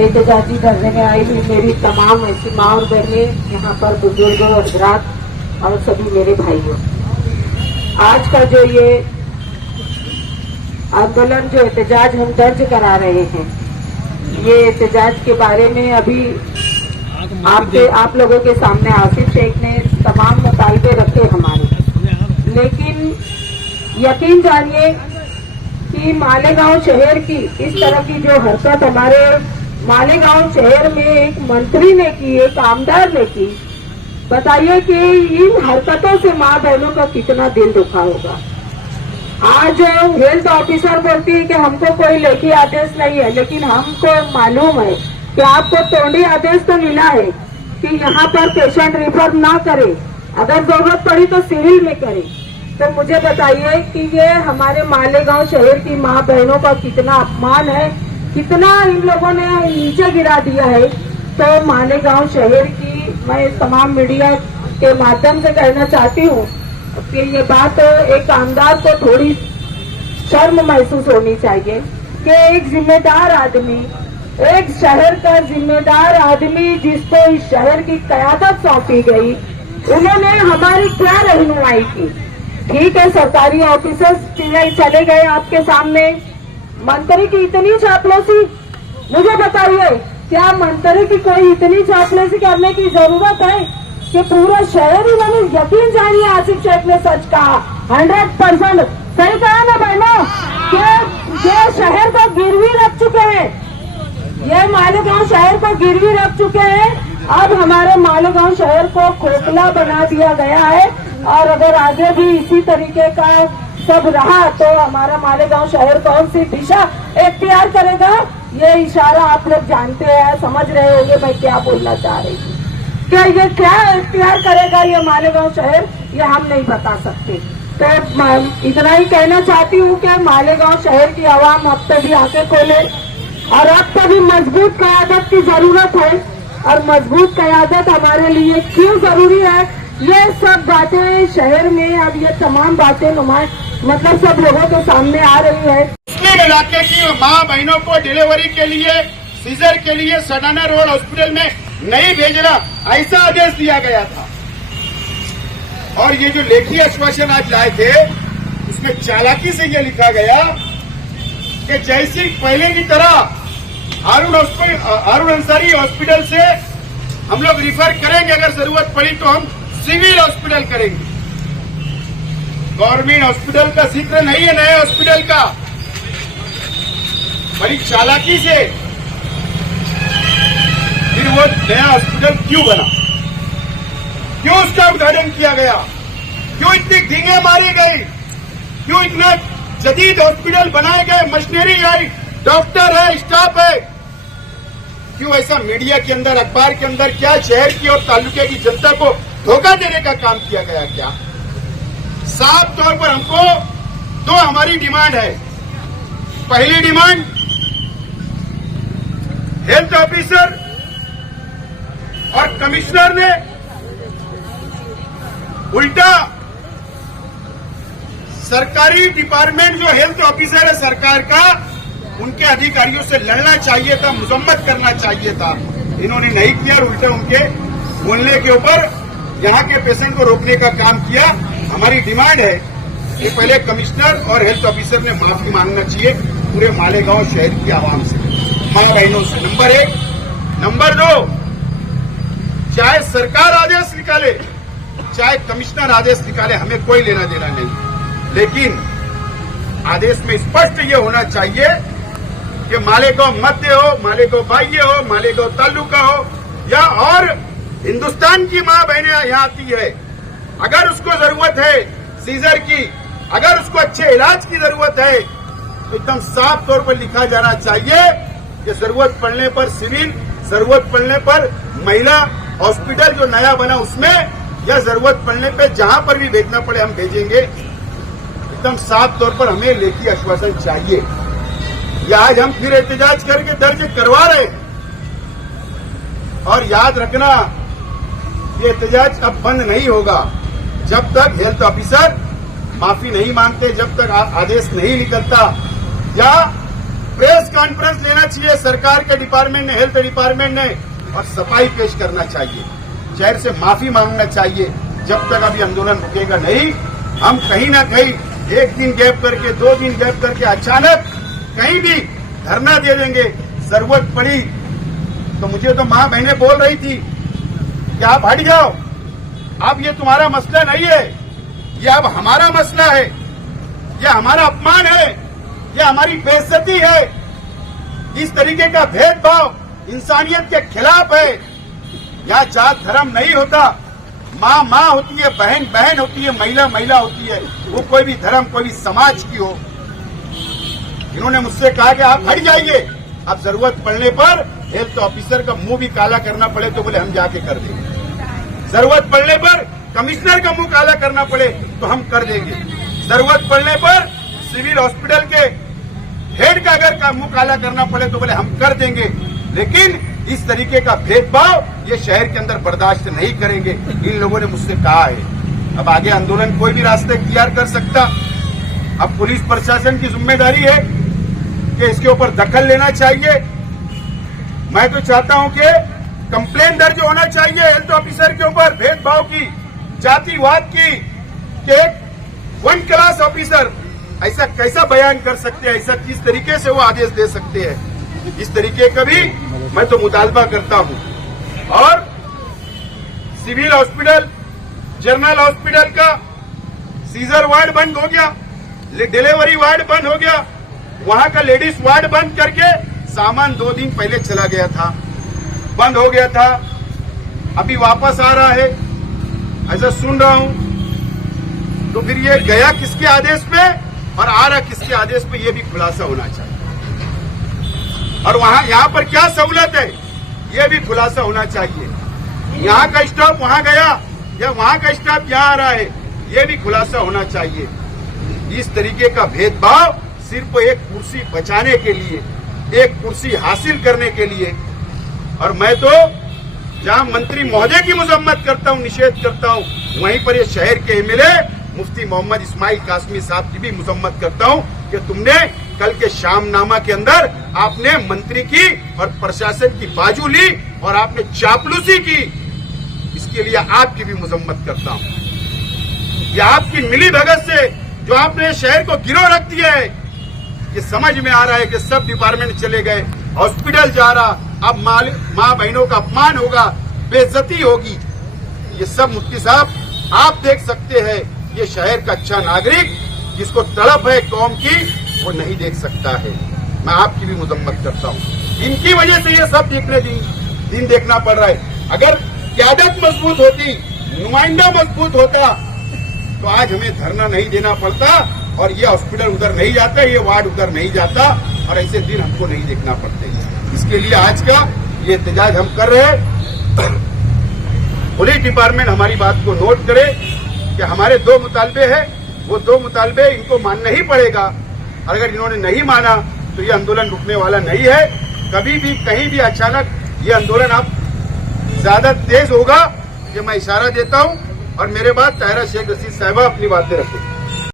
एहतजाजी धरने में आई हुई मेरी तमाम ऐसी माँ और बहनें, यहाँ पर बुजुर्ग और हजरात और सभी मेरे भाइयों, आज का जो ये आंदोलन, जो एहतजाज हम दर्ज करा रहे हैं, ये एहतजाज के बारे में अभी आप लोगों के सामने आसिफ शेख ने तमाम मुतालबे रखे हमारे, लेकिन यकीन जानिए कि मालेगांव शहर की इस तरह की जो हरकत हमारे मालेगांव शहर में एक मंत्री ने की, एक आमदार ने की, बताइए कि इन हरकतों से माँ बहनों का कितना दिल दुखा होगा। आज हेल्थ ऑफिसर बोलती है कि हमको कोई लेखी आदेश नहीं है, लेकिन हमको मालूम है कि आपको तोंडी आदेश तो मिला है कि यहाँ पर पेशेंट रिफर ना करे, अगर जरूरत पड़ी तो सिविल में करे। तो मुझे बताइए कि ये हमारे मालेगांव शहर की माँ बहनों का कितना अपमान है, कितना इन लोगों ने नीचे गिरा दिया है। तो मालेगांव शहर की मैं तमाम मीडिया के माध्यम से कहना चाहती हूँ कि ये बात एक आमदार को थोड़ी शर्म महसूस होनी चाहिए कि एक जिम्मेदार आदमी, एक शहर का जिम्मेदार आदमी जिसको इस शहर की क़यादत सौंपी गई, उन्होंने हमारी क्या रहनुमाई की। ठीक है, सरकारी ऑफिसर्स चले गए आपके सामने, मंत्री की इतनी चापलूसी, मुझे बताइए क्या मंत्री की कोई इतनी चापलूसी करने की जरूरत है कि पूरा शहर ही बने। यकीन जानिए आसिफ शेख ने सच कहा, 100% सही कहा ना बहनों, कि ये शहर को गिरवी रख चुके हैं, ये मालेगांव शहर को गिरवी रख चुके हैं। अब हमारे मालेगांव शहर को खोखला बना दिया गया है, और अगर आगे भी इसी तरीके का सब रहा तो हमारा मालेगांव शहर कौन सी दिशा इख्तियार करेगा, ये इशारा आप लोग जानते हैं, समझ रहे होंगे मैं क्या बोलना चाह रही हूँ। क्या ये क्या इख्तियार करेगा ये मालेगांव शहर, ये हम नहीं बता सकते। तो इतना ही कहना चाहती हूँ कि मालेगांव शहर की आवाम अब तो भी आंखें खोले, और अब तो भी मजबूत क़यादत की जरूरत है। और मजबूत क़यादत हमारे लिए क्यों जरूरी है, ये सब बातें शहर में अब ये तमाम बातें मतलब सब लोगों के सामने आ रही है। मुस्लिम इलाके की माँ बहनों को डिलीवरी के लिए, सीजर के लिए सडाना रोड हॉस्पिटल में नहीं भेजना, ऐसा आदेश दिया गया था। और ये जो लेखी आश्वासन आज लाए थे, उसमें चालाकी से ये लिखा गया कि जैसी पहले की तरह हारून अंसारी हॉस्पिटल से हम लोग रिफर करेंगे, अगर जरूरत पड़ी तो हम सिविल हॉस्पिटल करेंगे। गवर्नमेंट हॉस्पिटल का जिक्र नहीं है, नए हॉस्पिटल का। बड़ी चालाकी से फिर वो नया हॉस्पिटल क्यों बना, क्यों उसका उद्घाटन किया गया, क्यों इतनी ढींगे मारी गई, क्यों इतना जदीद हॉस्पिटल बनाए गए, मशीनरी आई, डॉक्टर है, स्टाफ है, क्यों ऐसा मीडिया के अंदर, अखबार के अंदर क्या शहर की और तालुके की जनता को धोखा देने का काम किया गया। क्या साफ तौर पर हमको दो हमारी डिमांड है। पहली डिमांड, हेल्थ ऑफिसर और कमिश्नर ने उल्टा सरकारी डिपार्टमेंट जो हेल्थ ऑफिसर है सरकार का, उनके अधिकारियों से लड़ना चाहिए था, मजम्मत करना चाहिए था। इन्होंने नहीं किया, उल्टे उनके बोलने के ऊपर यहाँ के पेशेंट को रोकने का काम किया। हमारी डिमांड है कि पहले कमिश्नर और हेल्थ ऑफिसर ने माफी मांगना चाहिए पूरे मालेगांव शहर की आवाम से, माँ बहनों से, नंबर 1। नंबर 2, चाहे सरकार आदेश निकाले, चाहे कमिश्नर आदेश निकाले, हमें कोई लेना देना नहीं, लेकिन आदेश में स्पष्ट ये होना चाहिए कि मालेगांव मध्य हो, मालेगांव बाह्य हो, मालेगांव तालुका हो, या और हिंदुस्तान की माँ बहनें यहाँ आती है, अगर उसको जरूरत है सीजर की, अगर उसको अच्छे इलाज की जरूरत है, तो एकदम साफ तौर पर लिखा जाना चाहिए कि जरूरत पड़ने पर सिविल, जरूरत पड़ने पर महिला हॉस्पिटल जो नया बना उसमें, या जरूरत पड़ने पर जहां पर भी भेजना पड़े हम भेजेंगे। एकदम साफ तौर पर हमें लेखी आश्वासन चाहिए। या आज हम फिर एहतजाज करके दर्ज करवा रहे हैं, और याद रखना ये एहतजाज अब बंद नहीं होगा जब तक हेल्थ ऑफिसर माफी नहीं मांगते, जब तक आदेश नहीं निकलता, या प्रेस कॉन्फ्रेंस लेना चाहिए सरकार के डिपार्टमेंट ने, हेल्थ डिपार्टमेंट ने, और सफाई पेश करना चाहिए, शहर से माफी मांगना चाहिए। जब तक अभी आंदोलन रुकेगा नहीं, हम कहीं ना कहीं एक दिन गैप करके, 2 दिन गैप करके अचानक कहीं भी धरना दे देंगे। जरूरत पड़ी तो मुझे तो माँ बहनें बोल रही थी कि आप हट जाओ, अब ये तुम्हारा मसला नहीं है, ये अब हमारा मसला है, ये हमारा अपमान है, ये हमारी बेइज्जती है। इस तरीके का भेदभाव इंसानियत के खिलाफ है। यहाँ जात धर्म नहीं होता, माँ माँ होती है, बहन बहन होती है, महिला महिला होती है, वो कोई भी धर्म कोई भी समाज की हो। इन्होंने मुझसे कहा कि आप हट जाइए, अब जरूरत पड़ने पर हेल्थ ऑफिसर का मुंह भी काला करना पड़े तो बोले हम जाके कर देंगे। जरूरत पड़ने पर कमिश्नर का मुंह काला करना पड़े तो हम कर देंगे। जरूरत पड़ने पर सिविल हॉस्पिटल के हेड का अगर मुंह काला करना पड़े तो बोले हम कर देंगे। लेकिन इस तरीके का भेदभाव ये शहर के अंदर बर्दाश्त नहीं करेंगे, इन लोगों ने मुझसे कहा है। अब आगे आंदोलन कोई भी रास्ते इख्तियार कर सकता। अब पुलिस प्रशासन की जिम्मेदारी है कि इसके ऊपर दखल लेना चाहिए। मैं तो चाहता हूं कि कंप्लेन दर्ज होना चाहिए हेल्थ ऑफिसर के ऊपर भेदभाव की, जातिवाद की, कि एक 1 क्लास ऑफिसर ऐसा कैसा बयान कर सकते हैं, ऐसा किस तरीके से वो आदेश दे सकते हैं। इस तरीके का भी मैं तो मुतालबा करता हूं। और सिविल हॉस्पिटल, जनरल हॉस्पिटल का सीजर वार्ड बंद हो गया, डिलीवरी वार्ड बंद हो गया, वहां का लेडीज वार्ड बंद करके सामान 2 दिन पहले चला गया था, बंद हो गया था, अभी वापस आ रहा है, ऐसा सुन रहा हूं। तो फिर ये गया किसके आदेश पे और आ रहा किसके आदेश पे, ये भी खुलासा होना चाहिए। और वहां यहां पर क्या सहूलत है, ये भी खुलासा होना चाहिए। यहाँ का स्टाफ वहां गया या वहां का स्टाफ यहाँ आ रहा है, ये भी खुलासा होना चाहिए। इस तरीके का भेदभाव सिर्फ एक कुर्सी बचाने के लिए, एक कुर्सी हासिल करने के लिए। और मैं तो जहां मंत्री महोदय की मजम्मत करता हूं, निषेध करता हूं, वहीं पर ये शहर के एमएलए मुफ्ती मोहम्मद इस्माइल कासमी साहब की भी मजम्मत करता हूं कि तुमने कल के शामनामा के अंदर आपने मंत्री की और प्रशासन की बाजू ली और आपने चापलूसी की, इसके लिए आपकी भी मजम्मत करता हूं। ये आपकी मिली भगत से जो आपने शहर को गिरोह रख दिया है, ये समझ में आ रहा है कि सब डिपार्टमेंट चले गए, हॉस्पिटल जा रहा, अब माँ बहनों का अपमान होगा, बेइज्जती होगी। ये सब मुफ्ती साहब आप देख सकते हैं, ये शहर का अच्छा नागरिक जिसको तड़प है कौम की, वो नहीं देख सकता है। मैं आपकी भी मजम्मत करता हूँ। इनकी वजह से ये सब दिन देखना पड़ रहा है। अगर क्यादत मजबूत होती, नुमाइंदा मजबूत होता, तो आज हमें धरना नहीं देना पड़ता और ये हॉस्पिटल उधर नहीं जाता, ये वार्ड उधर नहीं जाता और ऐसे दिन हमको नहीं देखना पड़ते। इसके लिए आज का ये एहतजाज हम कर रहे हैं। पुलिस डिपार्टमेंट हमारी बात को नोट करे कि हमारे 2 मुतालबे हैं, वो 2 मुतालबे इनको मानना ही पड़ेगा। और अगर इन्होंने नहीं माना तो ये आंदोलन रुकने वाला नहीं है। कभी भी कहीं भी अचानक ये आंदोलन अब ज्यादा तेज होगा, ये मैं इशारा देता हूं। और मेरे बाद ताहिरा शेख रशीद साहिबा अपनी बातें रखें।